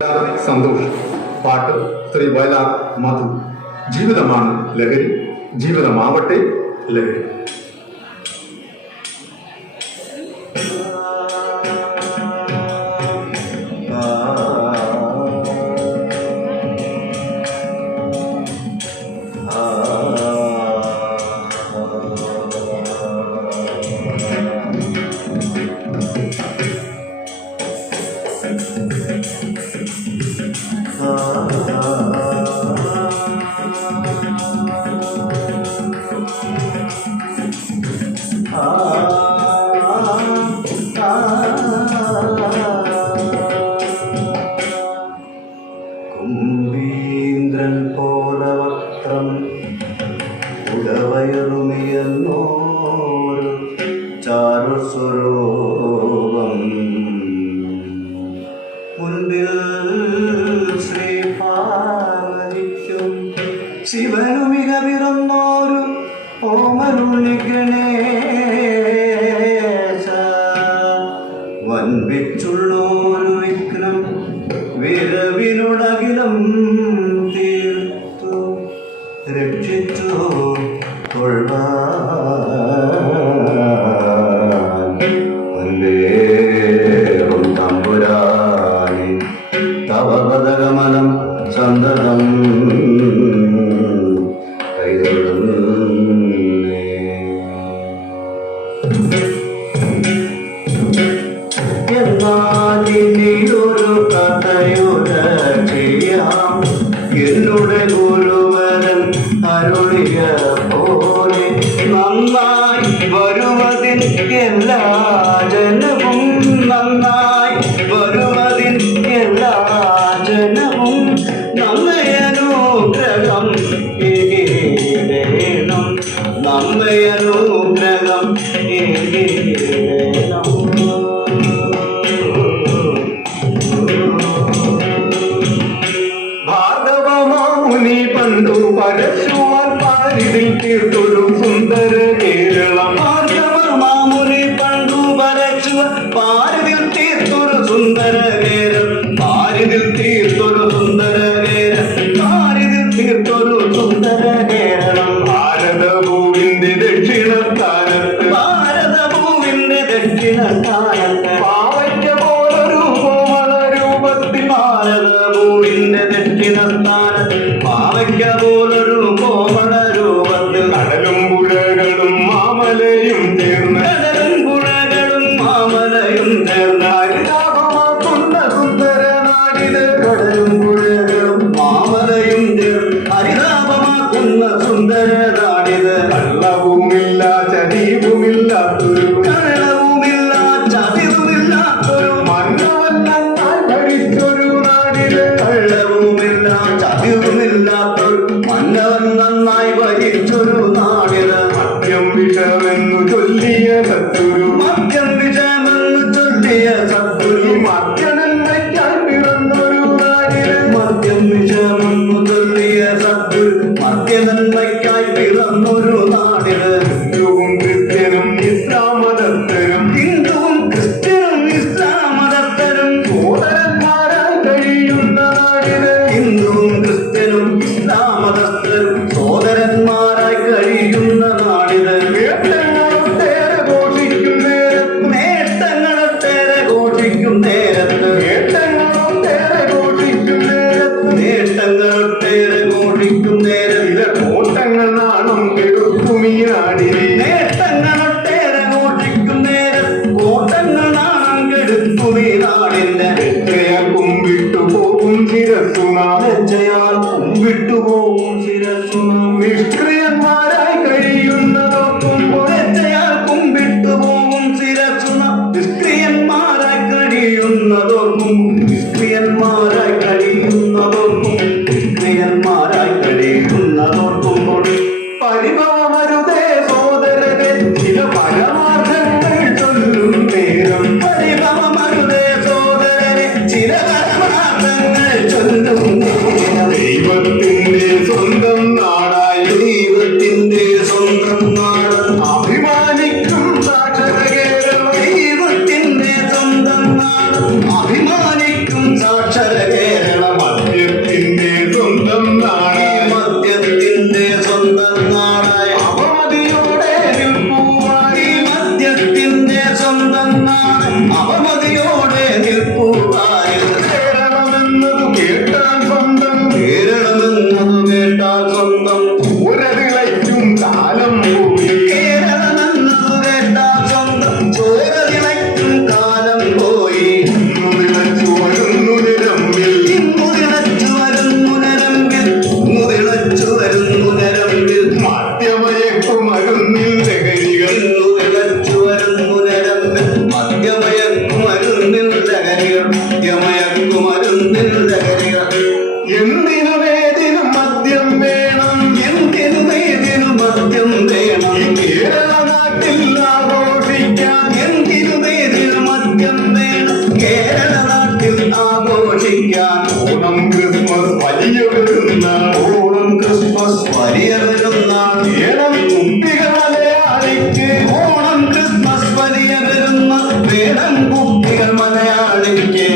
സന്തോഷ്. പാട്ട് ശ്രീ വയലാർ മധു. ജീവിതമാണ് ലഹരി, ജീവിതമാവട്ടെ ലഹരി. കുംഭീന്ദ്രൻ പോലവക്രം ഉടവയറുമിയെന്നോരു ചാരുസ്വരൂപം മുൻപിൽ ശ്രീ പാർവതിക്കും ശിവനുമിക പിറന്നോരു ഓമരുണ്ണി ഗണേശ വൻപിച്ചുള്ളോരു വിഘ്നം വിരവിനുടകിലും തീർത്തു രക്ഷിച്ചു കൊള്ളേറും തമ്പുരാനി തവപദഗമനം സന്തതം കൈതൊഴുന്നേ. എന്നാലിനിയൊരു കഥയുര ചെയ്യാം, എന്നുടെ ഗുരുവരൻ അരുളിയ പോലെ നന്നായി വരുവതിൻ എല്ലാ ജനവും, നന്നായി വരുവതിൻ എല്ലാ ജനവും നമ്മയനുഗ്രഹം ഏകീടേണം, നമ്മയനുഗ്രഹം ഏകീടേണം. ഭാർഗവമാമുനി പണ്ടു പരശുവാൻ പാരിതിൽ തീർത്തൊരു സുന്ദര കേരളം. ഭാർഗവമാമുനി പണ്ടു പരശുവാൻ പാരിതിൽ തീർത്തൊരു സുന്ദര കേരളം, പാരിതിൽ തീർത്തൊരു സുന്ദര കേരളം, പാരിതിൽ തീർത്തൊരു സുന്ദര കേരളം. ഭാരതഭൂവിന്റെ ദക്ഷിണസ്ഥാനത്ത്, ഭാരതഭൂവിന്റെ ദക്ഷിണസ്ഥാനത്ത് പാവയ്ക്ക പോലൊരു കോമള രൂപത്തിൽ, ഭാരതഭൂവിന്റെ ദക്ഷിണസ്ഥാനത്ത് പാവയ്ക്ക പോലൊരു കോമള രൂപത്തിൽ കടലും പുഴകളും മാമലയും ചേർന്ന്, കടലും പുഴകളും മാമലയും ചേർന്ന് ഹരിതാഭമാക്കുന്ന സുന്ദര നാടിത്. കടലും പുഴകളും മാമലയും ചേർന്ന് ഹരിതാപമാക്കുന്ന സുന്ദര നാടിത്. കള്ളവുമില്ല ചതിവുമില്ലാത്തൊരു, കള്ളവുമില്ല ചതിവുമില്ലാത്തൊരു, മന്നവന്നെന്നാൽ ഭരിച്ചൊരു നാടിത്. കള്ളവുമില്ല ചതിവുമില്ലാത്തൊരു, മന്നവൻ നന്നായി ഭരിച്ചൊരു നാടിത്. മദ്യം വിഷമെന്നു ചൊല്ലിയ സത്തൊരു, മദ്യം വിജയമെന്ന് ചൊല്ലിയ സദ്ഗുരു, മദ്യനന്മയ്ക്കാൻ പിറന്നൊരു നാടിത്. മദ്യം വിജയമെന്ന് ചൊല്ലിയ സദ്ഗുരു, മദ്യനന്മയ്ക്കായി പിറന്നൊരു നാടിത്. ഹിന്ദുവും ക്രിസ്ത്യനും ഇസ്ലാം മതസ്ഥരും, ഹിന്ദുവും ക്രിസ്ത്യനും ഇസ്ലാം മതസ്ഥരും സോദരന്മാരായി കഴിയുന്ന നാടിത്. ഹിന്ദുവും ക്രിസ്ത്യനും ഇസ്ലാം മതസ്ഥരും സോദരന്മാരായി കഴിയുന്ന നാടിത്. വേട്ടങ്ങളൊട്ടേറെ ഘോഷിക്കും നേരത്ത്, നേട്ടങ്ങളൊട്ടേറെ ഘോഷിക്കും നേരത്ത്, വേട്ടങ്ങളൊട്ടേറെ ഘോഷിക്കും നേരത്ത്, നേട്ടങ്ങളൊട്ടേറെ ഘോഷിക്കും നേരത്ത്, ചില കോട്ടങ്ങൾ നാണം കെടുക്കും ഈ നാടിനെ. നേട്ടങ്ങളൊട്ടേറെ ഘോഷിക്കും നേരത്ത്, കോട്ടങ്ങൾ നാണം കെടുക്കും ഈ നാടിന്റെ. ലജ്ജയാൽ കുമ്പിട്ടു പോകും ശിരസ്സുനാം, ലജ്ജയാൽ കുമ്പിട്ടുപോകും ശിരസ്സുനാം, നിഷ്ക്രിയന്മാരായി കഴിയുന്നതോർക്കുമ്പോൾ, ലജ്ജയാൽ കുമ്പിട്ടുപോകും ശിരസ്സുനാം, നിഷ്ക്രിയന്മാരായി കഴിയുന്നതോർക്കും, നിഷ്ക്രിയന്മാരായി കഴിയുന്നതോർക്കും, നിഷ്ക്രിയന്മാരായി കഴിയുന്നതോർക്കുമ്പോൾ പരിഭവമരുതേ സോദരനെ, ചില പരമാർത്ഥങ്ങൾ ചൊല്ലും നേരം. പരിഭവമരുതേ സോദരനെ, ചില പരമാർത്ഥങ്ങൾ ചൊല്ലും നേരം. ദൈവത്തിന്റെ സ്വന്തം നാടായി, ദൈവത്തിന്റെ സ്വന്തം നാട് അഭിമാനിക്കും സാക്ഷര കേരളം. ദൈവത്തിന്റെ സ്വന്തം നാട് അഭിമാനിക്കും സാക്ഷര കേരളം മദ്യത്തിന്റെ സ്വന്തം നാട് മദ്യത്തിന്റെ സ്വന്തം നാടായ അവമതിയോടെ നിൽപ്പുവായി മദ്യത്തിന്റെ സ്വന്തം നാട് അവമതിയോടെ നിൽപ്പുവായി കേരളമെന്നത് കേട്ടാൽ സ്വന്തം കേരളമെന്നത് കേട്ടാൽ സ്വന്തം ഒരതിളയ്ക്കും കാലം പോയി കേരളമെന്നത് കേട്ടാൽ സ്വന്തം ചോരതിളയ്ക്കും കാലം പോയി ഇന്നു വിളച്ചു വരുന്നു നിരമ്പിൽ ഇന്നു തിളച്ചു വരുന്നു നരമ്പിൽ ഇന്നു തിളച്ചു വരുന്നു നരമ്പിൽ മദ്യമയക്കുമരുന്നിൽ ലഹരികൾ ഇന്നു തിളച്ചു വരുന്നു നരമ്പിൽ മദ്യമയക്കുമരുന്നിൽ ലഹരികൾ മദ്യമയക്കുമരുന്നിൽ ലഹരികൾ എന്തിനുമേതിനും മദ്യം വേണം എന്തിനുമേതിനു മദ്യം വേണം ഈ കേരള നാട്ടിൽ ആഘോഷിക്കാൻ എന്തിനുമേതിനു മദ്യം വേണം കേരള നാട്ടിൽ ആഘോഷിക്കാൻ ഓണം ക്രിസ്മസ് വലിയ പെരുന്നാൾ ഓണം ക്രിസ്മസ് വലിയ പെരുന്നാൾ ഏണം കുട്ടികൾ മലയാളിക്ക് ഓണം ക്രിസ്മസ് വലിയ പെരുന്നാൾ വേണം കുട്ടികൾ മലയാളിക്ക്